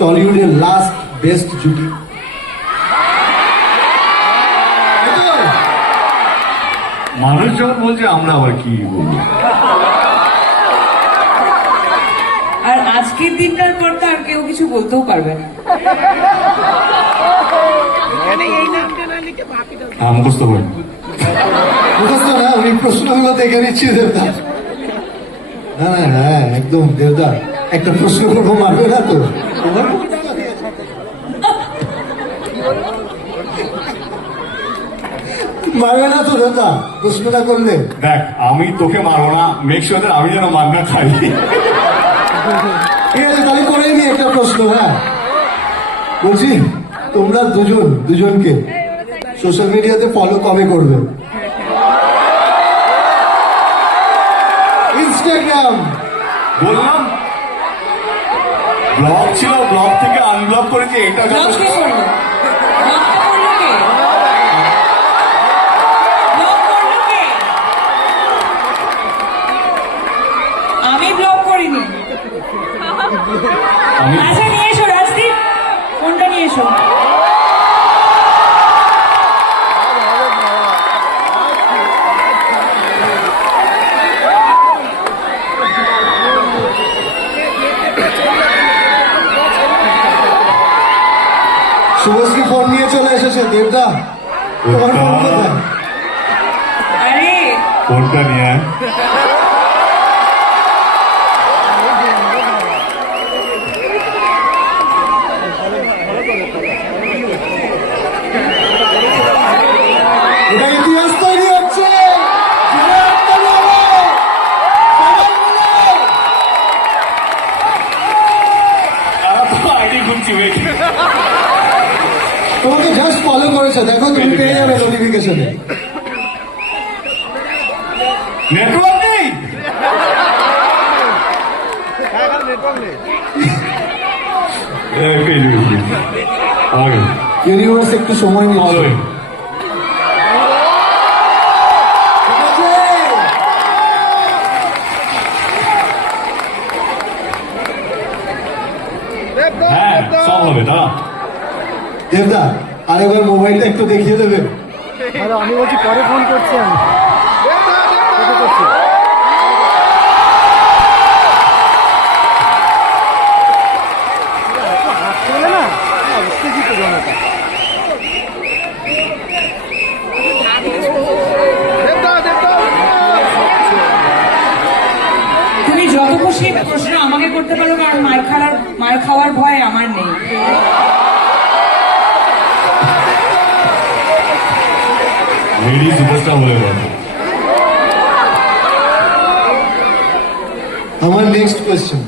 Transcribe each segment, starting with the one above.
টলিউডের last best জুটি। মানুষ যখন বলছে আমরা আবার কি বলব? আর আজকের দিনটার পর তো আর কেউ কিছু বলতেও পারবে না। হ্যাঁ মুখস্থ করি মুখস্থ না উনি প্রশ্নগুলো দেখে নিচ্ছি দেবদা। না না হ্যাঁ একদম দেবদা একটা প্রশ্ন করব মারবে না তো। মারবে না তো দেবদা প্রশ্নটা করলে। দেখ আমি তোকে মারবো না মেক শিওর আমি যেন মার না খাই। ঠিক আছে তাহলে করে নি একটা প্রশ্ন হ্যাঁ। বলছি তোমরা দুজন দুজনকে সোশ্যাল মিডিয়াতে ফলো কবে করবে? ইনস্টাগ্রাম বললাম ব্লগ ছিল ব্লক থেকে আনব্লক করেছে এটা যথেষ্ট কে করল ব্লগটা করল কে ব্লগ করল কে আমি ব্লগ করিনি আমি আচ্ছা নিয়ে এসো রাজদীপ ফোনটা নিয়ে এসো শুভশ্রী ফোন নিয়ে চলে এসেছে দেবদা তোমার ফোন কোথায় আরে ফোনটা নিয়ে আয়। এটা ইতিহাস তৈরি হচ্ছে জোরে হাততালি হবে। সবাই মিলে। তারা তো আইডি খুঁজছি wait। তোমাকে জাস্ট ফলো করেছে দেখো তুমি পেয়ে যাবে নেটওয়ার্ক নেই? ইউনিভার্স একটু সময় নিচ্ছে? হ্যাঁ সব হবে দাঁড়া। দেবদা আরেকবার মোবাইলটা একটু দেখিয়ে দেবে আরে আমি বলছি পরে ফোন করছি আমি। তুমি যত খুশি প্রশ্ন আমাকে করতে পারো, কারণ মায়ের খাওয়ার মায়ের খাওয়ার ভয় আমার নেই। লেডি সুপারস্টার বলে কথা আমার নেক্সট কোয়েশ্চেন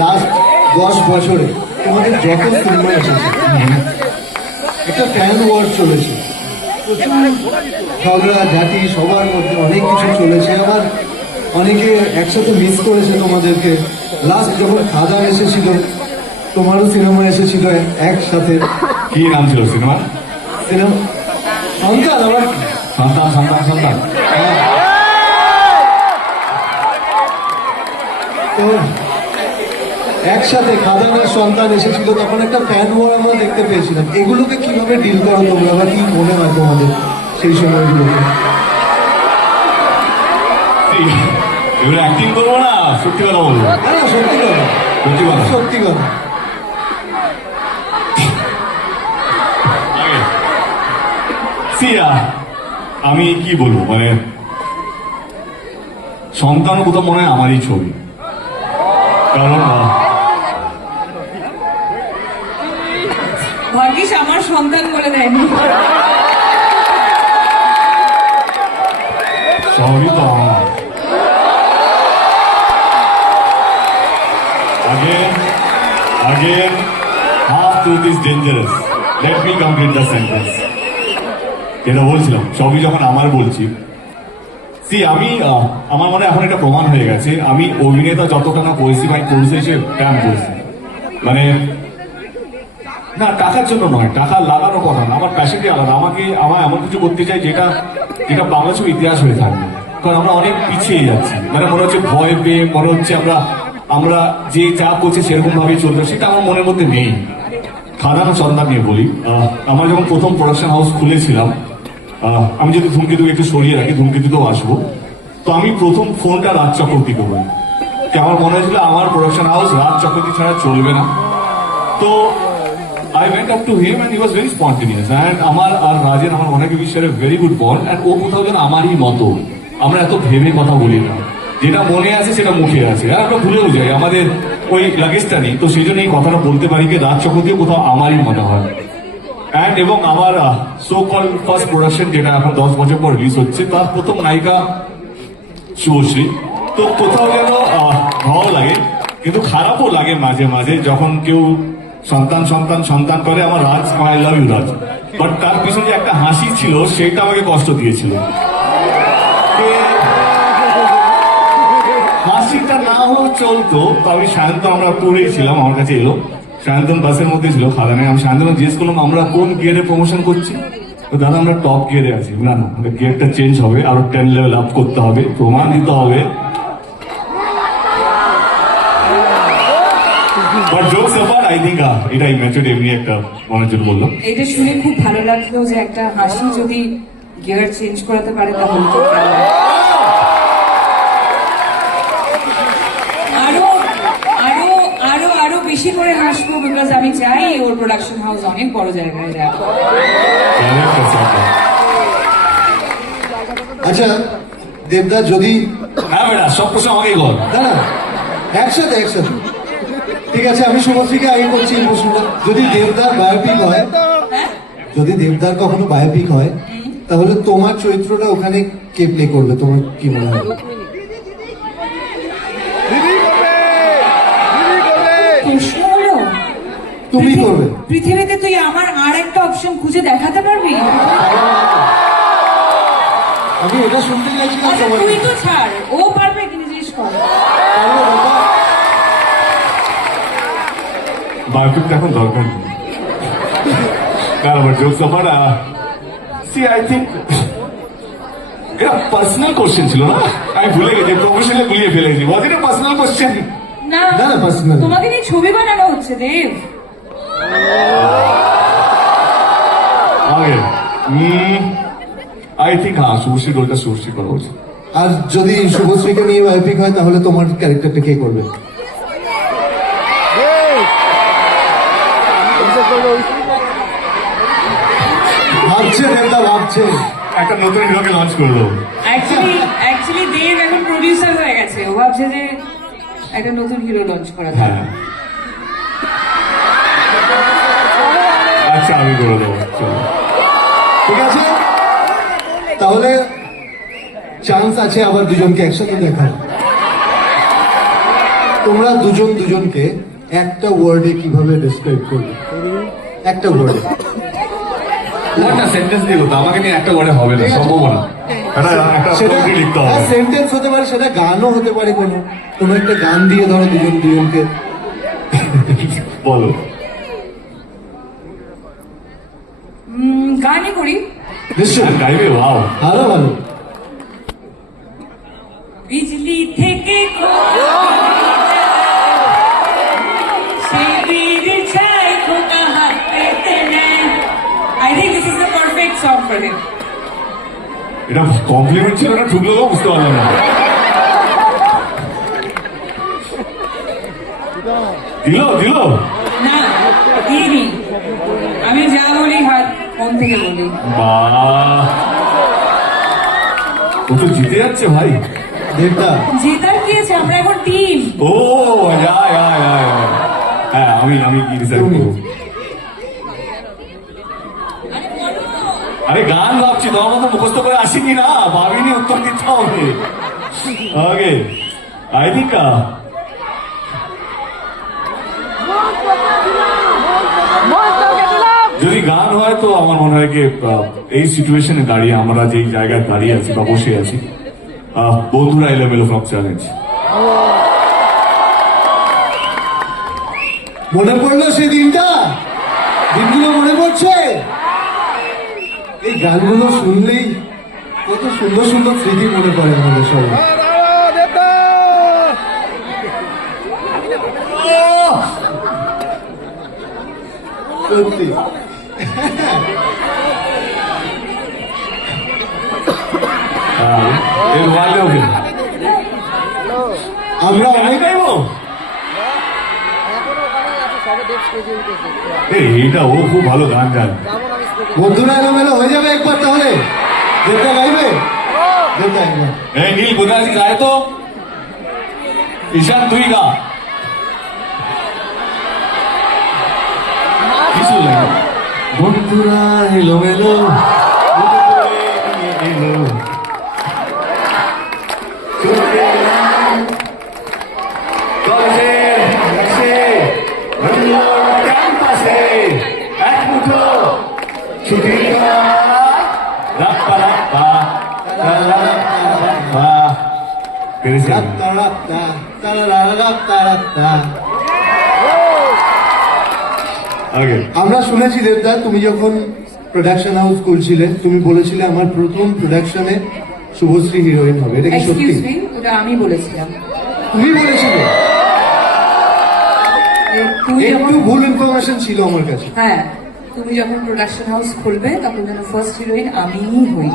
লাস্ট দশ বছরে তোমাদের যত সিনেমা এসেছে একটা ফ্যান ওয়ার চলেছে। ঝগড়া, ঝাঁটি, সবার মধ্যে অনেক কিছু চলেছে। আবার অনেকে একসাথে মিস করেছে তোমাদেরকে। লাস্ট যখন খাদান এসেছিল তোমারও সিনেমা এসেছিল একসাথে। কি নাম ছিল সিনেমা? সিনেমা সন্তান আবার সন্তান সন্তান সন্তান। তো একসাথে খাদানের সন্তান এসেছিল তখন একটা ফ্যান ওয়ার আমরা দেখতে পেয়েছিলাম। এগুলোকে কীভাবে ডিল করো তোমরা বা কি মনে হয় তোমাদের সেই সময়গুলোকে এগুলো অ্যাক্টিং করব সত্যি কথা বলব না না সত্যি কথা সত্যি কথা সত্যি কথা আগে। সিয়া আমি কি বলব? মানে সন্তান কোথাও মনে হয় আমারই ছবি। কারণ ভাগ্যিস আমার সন্তান বলে দেয়নি। সবই তো truth is dangerous. Let me complete the sentence. যেটা বলছিলাম, সবই যখন আমার বলছি। সি আমি আমার মনে এখন এটা প্রমাণ হয়ে গেছে। আমি অভিনেতা যতটা না করেছি বা করেছি সে ড্যাম করেছি। মানে না, টাকার জন্য নয়, টাকা লাগানো কথা না, আমার প্যাশনটি আলাদা। আমাকে আমার এমন কিছু করতে চাই যেটা যেটা বাংলা ছবি ইতিহাস হয়ে থাকবে। কারণ আমরা অনেক পিছিয়ে যাচ্ছি। মানে মনে হচ্ছে ভয় পেয়ে, মনে হচ্ছে আমরা আমরা যে যা করছি সেরকম ভাবে চলছে সেটা আমার মনের মধ্যে নেই। খাদান চন্দা নিয়ে বলি। আমার যখন প্রথম প্রোডাকশন হাউস খুলেছিলাম আমি যদি ধূমকেতুকে একটু সরিয়ে রাখি, ধূমকেতুতেও আসব। তো আমি প্রথম ফোনটা রাজ চক্রবর্তীকে বলি। আমার মনে হয়েছিল, আমার প্রোডাকশন হাউস রাজ চক্রবর্তী ছাড়া চলবে না। তো I went up to him and he was very spontaneous and আমার আর রাজের আমার অনেক বিষয়ে ভেরি গুড বন্ড অ্যান্ড ও কোথাও যেন আমারই মতো। আমরা এত ভেবে কথা বলি না। যেটা মনে আছে, সেটা মুখে আছে। আর আমরা ভুলেও যাই। আমাদের ওই লাগেজটা নেই তো সেই জন্য এই কথাটা বলতে পারি যে রাজ চক্রবর্তীও কোথাও আমারই মনে হয়। অ্যান্ড এবং আমার সো কল ফার্স্ট প্রোডাকশন যেটা এখন দশ বছর পর রিলিজ হচ্ছে, তার প্রথম নায়িকা শুভশ্রী। তো কোথাও যেন ভালো লাগে, কিন্তু খারাপও লাগে মাঝে মাঝে যখন কেউ সন্তান সন্তান সন্তান করে, আমার Raj I love you Raj. But তার পিছনে যে একটা হাসি ছিল, সেটা আমাকে কষ্ট দিয়েছিল। হাসিটা না হলেও চলতো তো আমি সায়ন্তন, আমরা পড়েই ছিলাম, আমার কাছে এলো। সায়ন্তন বাসের মধ্যে ছিল খাদানে আমি সায়ন্তন জিজ্ঞেস করলাম, আমরা কোন গিয়ারে প্রমোশন করছি? তো দাদা, আমরা টপ গিয়ারে আছি। না না গিয়ারটা চেঞ্জ হবে। আরও টেন লেভেল আপ করতে হবে, প্রমাণ দিতে হবে। বাট জোকস এমনি একটা মানুষজন বলল। এটা শুনে খুব ভালো লাগল যে একটা হাসি যদি গিয়ার চেঞ্জ করাতে পারে, তাহলে তো ভালো। আরও আরও আরও আরও বেশি করে হাসবো বিকজ আমি চাই ওর প্রোডাকশন হাউস অনেক বড় জায়গায়. আচ্ছা দেবদা যদি হ্যাঁ বেটা সব প্রশ্ন আমাকেই কর না না একসাথে একসাথে। ঠিক আছে আমি শুভশ্রীকে আগে করছি এই প্রশ্নটা। যদি দেবদার বায়োপিক হয় যদি দেবদার কখনো বায়োপিক হয় তাহলে তোমার চরিত্রটা ওখানে কে প্লে করবে? তোমার কি মনে হয় দিদি করবে দিদি করবে প্রশ্ন হলো তুমি করবে। পৃথিবীতে তুই আমার আর একটা অপশন খুঁজে দেখাতে পারবি? আমি এটা শুনতে চাইছিলাম আচ্ছা তুই তো ছাড়। ও পারবে কিনা জিজ্ঞেস কর। পারবে এখন দরকার নেই। না আমার jokes apart see I think এটা পার্সোনাল কোশ্চেন ছিল না? আমি ভুলে গেছি প্রফেশনাল গুলিয়ে ফেলেছি। ওয়াজ এটা পার্সোনাল কোশ্চেন না না, না, personal। তোমাকে নিয়ে ছবি বানানো হচ্ছে দেব। আই থিঙ্ক হ্যাঁ শুভশ্রী রোলটা শুভশ্রী করা উচিত। আর যদি শুভশ্রীকে নিয়ে বায়োপিক হয় তাহলে তোমার ক্যারেক্টারটা কে করবে? ভাবছে দেবদা ভাবছে একটা নতুন হিরোকে লঞ্চ করল। অ্যাকচুয়ালি অ্যাকচুয়ালি দেব এখন প্রডিউসার হয়ে গেছে। ও ভাবছে যে একটা নতুন হিরো লঞ্চ করা হ্যাঁ। আচ্ছা আমি করে দেবো। ঠিক আছে? তাহলে চান্স আছে আবার দুজনকে একসাথে দেখার। তোমরা দুজন দুজনকে একটা ওয়ার্ডে কীভাবে ডিসক্রাইব করবে? একটা ওয়ার্ডে একটা সেন্টেন্স দিয়ে হতো আমাকে নিয়ে একটা ওয়ার্ডে হবে না সম্ভব না। একটা একটা সেটা story লিখতে হবে। সেন্টেন্স হতে পারে সেটা গানও হতে পারে কোনো। কোনো একটা গান দিয়ে ধরো দুজন দুজনকে। বলো। গানই করি নিশ্চয়ই গাইবে ওয়াও আরও ভালো বিজলি থেকে এটা কমপ্লিমেন্ট ছিল না ঠুকলো বুঝতে পারলাম না। দিল দিল না দিইনি আমি যা বলি হাত মন থেকে বলি? ও তো জিতে যাচ্ছে ভাই। দেবদা। জেতার কি আছে? আমরা এখন টিম ও যা যা যা হ্যাঁ আমি আমি কি ডিসাইড। করব? আরে গান ভাবছি তোমার মতো মুখস্থ করে আসিনি না। ভাবিনি উত্তর দিতে হবে। ওকে আই থিঙ্ক যদি গান তো আমার মনে হয় কি এই সিচুয়েশনে দাঁড়িয়ে আমরা যেই জায়গায় দাঁড়িয়ে আছি বা বসে আছি বন্ধুরা এলোমেলো ফ্রম চ্যালেঞ্জ মনে পড়ল সেই দিনটা দিনগুলো মনে পড়ছে এই গানগুলো শুনলেই কত সুন্দর সুন্দর স্মৃতি মনে পড়ে আমাদের সবাই সত্যি আমরা অনেক গাইবো এখনও ওখানেই আছে সবে দেব স্টেজে উঠেছে এই এটা ও খুব ভালো গান গান বন্ধুরা এলোমেলো হয়ে যাবে একবার তাহলে। দেবটা গাইবে? দেবটা একবার। এই নীল আছিস? আয় তো। ঈশান তুই গা। কিছু লাগে 모기프라 헬로 헬로 헬로 그래야 거세 역시 헬로 깜빡세 아프고 죽이고 라빠라빠 라라라빠 그래서 라빠라빠 라라라빠라빠 আমরা শুনেছি দেবদা তুমি যখন প্রোডাকশন হাউস খুলছিলে তুমি বলেছিলে আমার প্রথম প্রোডাকশনে শুভশ্রী হিরোইন হবে। এটা কি সত্যি? ওটা আমি বলেছিলাম। তুমি বলেছিলে? তুমি একটু যখন ভুল ইনফরমেশন ছিল আমার কাছে। হ্যাঁ তুমি যখন প্রোডাকশন হাউস খুলবে তখন যেন ফার্স্ট হিরোইন আমিই হই।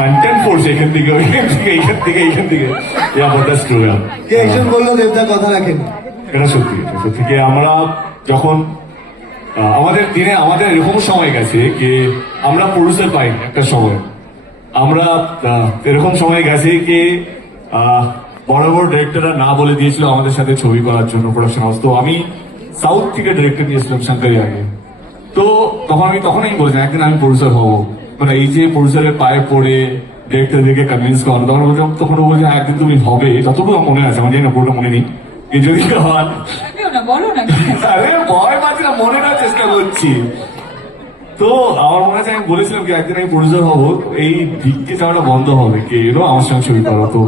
কন্টেন্ট ফোর্স এখান থেকে ওইখান থেকে এইখান থেকে এইখান থেকে। ইয়া বাট দ্যাটস ট্রু কে একজন বলল দেবদা কথা রাখেন? এটা সত্যি এটা সত্যি। কি আমরা যখন আমাদের দিনে আমাদের এরকম সময় গেছে যে আমরা প্রডিউসার পাই একটা সময়। আমরা এরকম সময় গেছে কি আহ, বড় বড় ডিরেক্টররা না বলে দিয়েছিল আমাদের সাথে ছবি করার জন্য প্রোডাকশন হাউস তো আমি সাউথ থেকে ডিরেক্টর নিয়েছিলাম শঙ্করি আগে তো তখন আমি তখন আমি বলেছিলাম একদিন আমি প্রডিউসার হব। মানে এই যে প্রডিউসারের পায়ে পড়ে ডিরেক্টরদেরকে কনভিন্স করানো তখন তখন বলছে "হ্যাঁ, একদিন তুমি হবে। যতটুকু মনে আছে আমার জানি না পুরোটা মনে নেই। যে যদি হন থাকবেও না বলো না কি আছে? আরে ভয় পাচ্ছি না মনে নেওয়ার চেষ্টা করছি। তো আমার মনে আছে আমি বলেছিলাম কি একদিন আমি প্রডিউসার হব এই ভিক্ষে যাওয়াটা বন্ধ হবে। কে এলো আমার সঙ্গে ছবি করো তো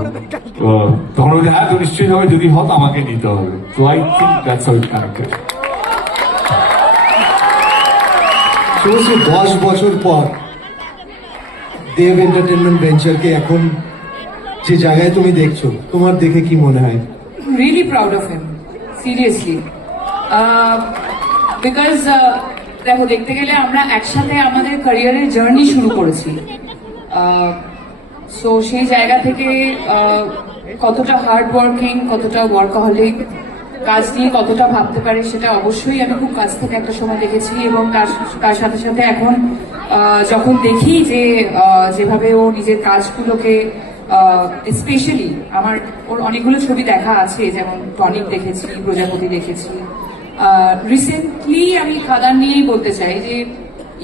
তখন বলছে হ্যাঁ তো নিশ্চয়ই হবে যদি হয় আমাকে নিতে হবে। তো I think that's how it connected দশ বছর পর দেব এন্টারটেনমেন্ট ভেঞ্চারকে এখন যে জায়গায় তুমি দেখছ তোমার দেখে কি মনে হয়? Really proud of him seriously because uh, দেখো দেখতে গেলে আমরা একসাথে আমাদের ক্যারিয়ারের জার্নি শুরু করেছি। সো সেই জায়গা থেকে uh, কতটা হার্ড ওয়ার্কিং কতটা ওয়ার্কাহলিক কাজ নিয়ে কতটা ভাবতে পারে সেটা অবশ্যই আমি খুব কাছ থেকে একটা সময় দেখেছি এবং তার তার সাথে সাথে এখন যখন দেখি যে যেভাবে ও নিজের কাজগুলোকে স্পেশালি আমার ওর অনেকগুলো ছবি দেখা আছে, যেমন টনিক দেখেছি, প্রজাপতি দেখেছি। রিসেন্টলি আমি খাদান নিয়েই বলতে চাই যে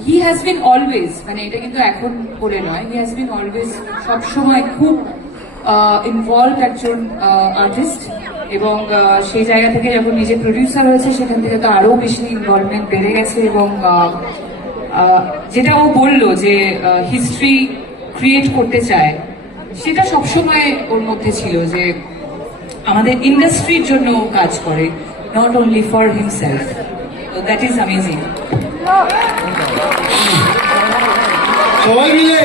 হি হ্যাজ বিন অলওয়েজ মানে এটা কিন্তু এখন বলে নয় হি হ্যাজ বিন অলওয়েজ সবসময় খুব ইনভলভ একজন আর্টিস্ট এবং সেই জায়গা থেকে যখন নিজে প্রডিউসার হয়েছে, সেখান থেকে তো আরও বেশি ইনভলভমেন্ট বেড়ে গেছে এবং যেটা ও বলল যে হিস্ট্রি ক্রিয়েট করতে চায়, সেটা সবসময় ওর মধ্যে ছিল যে আমাদের ইন্ডাস্ট্রির জন্য ও কাজ করে not only for himself that is amazing সবাই মিলে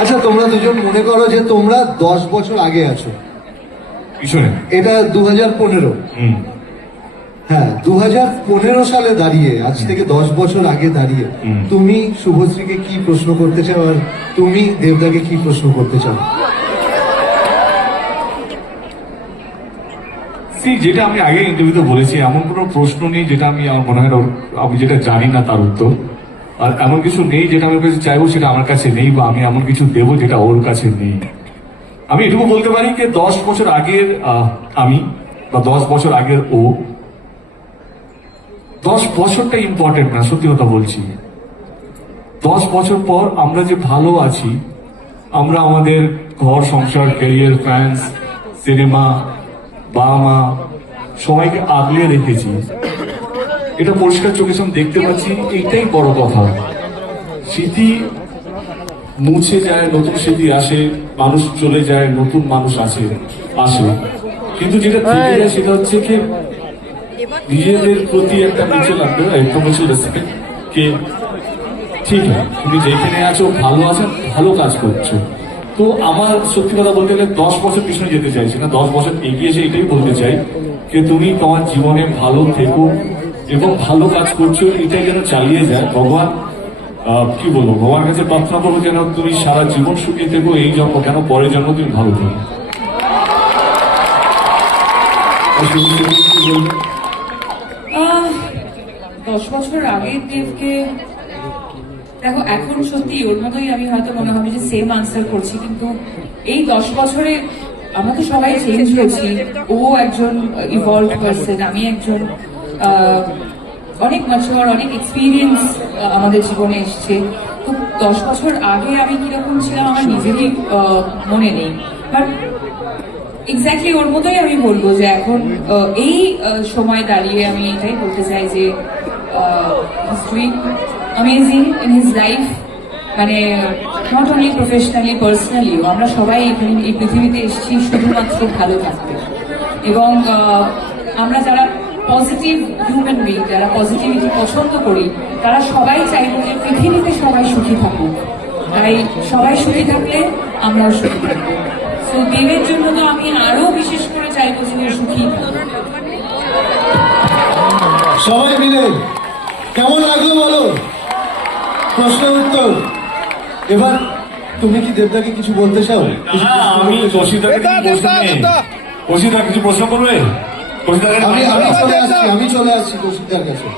আচ্ছা তোমরা দুজন মনে করো যে তোমরা দশ বছর আগে আছো। পিছনে। এটা দু হাজার পনেরো হ্যাঁ দু হাজার পনেরো সালে দাঁড়িয়ে আজ থেকে দশ বছর আগে দাঁড়িয়ে তুমি শুভশ্রীকে কি প্রশ্ন করতে চাও আর তুমি দেবদাকে কি প্রশ্ন করতে চাও? যেটা আমি আগে ইন্টারভিউতে বলেছি এমন কোনো প্রশ্ন নেই যেটা আমি আমার মনে হয় আমি যেটা জানি না তার উত্তর। আর এমন কিছু নেই যেটা আমার কাছে চাইব, সেটা আমার কাছে নেই বা আমি এমন কিছু দেবো যেটা ওর কাছে নেই। আমি এটুকু বলতে পারি যে দশ বছর আগের আমি, বা দশ বছর আগের ও, দশ বছরটা ইম্পর্টেন্ট না, সত্যি কথা বলছি। দশ বছর পর আমরা যে ভালো আছি, আমরা আমাদের ঘর, সংসার ক্যারিয়ার ফ্যান্স সিনেমা বাবা মা সবাইকে আগলে রেখেছি। এটা পরিষ্কার চোখের সামনে দেখতে পাচ্ছি এইটাই বড় কথা। স্মৃতি মুছে যায় নতুন স্মৃতি আসে মানুষ চলে যায় নতুন মানুষ আসে আসে। কিন্তু যেটা থেকে যায় সেটা হচ্ছে কি নিজেদের প্রতি একটা মিউচুয়াল মিউচুয়াল রেসপেক্ট কে? ঠিক আছে তুমি যেখানে আছো ভালো আছো ভালো কাজ করছ। তো আমার সত্যি কথা বলতে গেলে দশ বছর পিছনে যেতে চাইছি না দশ বছর এগিয়ে এসে এটাই বলতে চাই যে তুমি তোমার জীবনে ভালো থেকো এবং ভালো কাজ করছ এটাই যেন চালিয়ে যায়। ভগবান কি বলব ভগবান কাছে প্রার্থনা করব যেন তুমি সারা জীবন সুখী থেকো, এই জন্ম, কেন পরের জন্ম তুমি ভালো থেকো। দশ বছর আগের দেবকে, দেখো, এখন সত্যি ওর মতোই আমি হয়তো মনে হবে যে সেম আনসার করছি, কিন্তু এই দশ বছরে আমরা তো সবাই চেঞ্জ হয়েছি ও একজন ইভলভ আমি একজন অনেক ম্যাচিওর অনেক এক্সপিরিয়েন্স আমাদের জীবনে এসছে। তো দশ বছর আগে আমি কীরকম ছিলাম আমার নিজেরই মনে নেই। বাট এক্স্যাক্টলি ওর মতোই আমি বলব যে এখন এই সময় দাঁড়িয়ে আমি এটাই বলতে চাই যে অ্যামেজিং ইন হিজ লাইফ মানে নট অনলি প্রফেশনালি পার্সোনালিও আমরা সবাই এই পৃথিবীতে এসেছি শুধুমাত্র ভালো থাকতে। এবং আমরা যারা পজিটিভ হিউম্যান বিং যারা পজিটিভিটি পছন্দ করি তারা সবাই চাইব যে পৃথিবীতে সবাই সুখী থাকুক। তাই সবাই সুখী থাকলে আমরাও সুখী থাকব। তো দেবের জন্য তো আমি আরও বিশেষ করে চাইব যে সুখী। সবাই মিলে কেমন লাগল বলো? প্রশ্নের উত্তর। এবার তুমি কি দেবদাকে কিছু বলতে চাও? কিছু হ্যাঁ আমি চাও? কিছু প্রশ্ন প্রশ্ন করবে? আমি আমি চলে আসছি আমি চলে আসছি কৌশিকদার কাছে